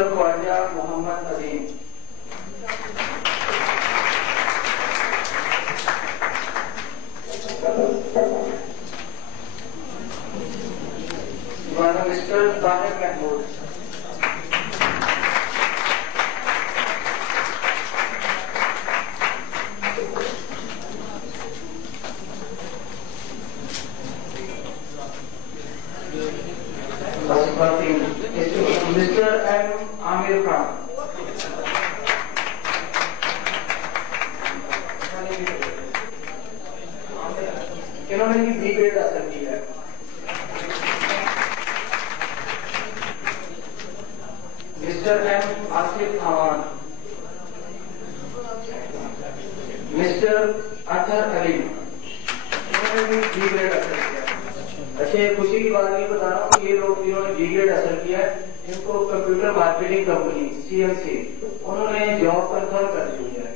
Mister Khwaja Mohammad Azim, mister Tahir Mahmood, mister M Aamir Khan, इन्होंने भी B grade हासिल की है। Mister M Asif Khan, mister Athar Ali, इन्होंने भी बी ग्रेड हासिल किया। अच्छा, खुशी की बात ये बता रहा हूँ, ये लोग जिन्होंने बी ग्रेड हासिल किया है, इनको कंप्यूटर मार्केटिंग कंपनी CMC उन्होंने जॉब कंफर्म कर दी है।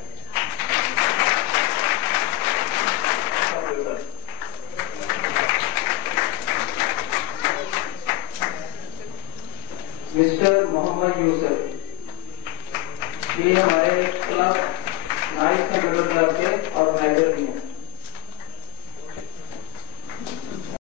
मिस्टर मोहम्मद यूसुफ, ये हमारे क्लब नाइस कंप्यूटर क्लब के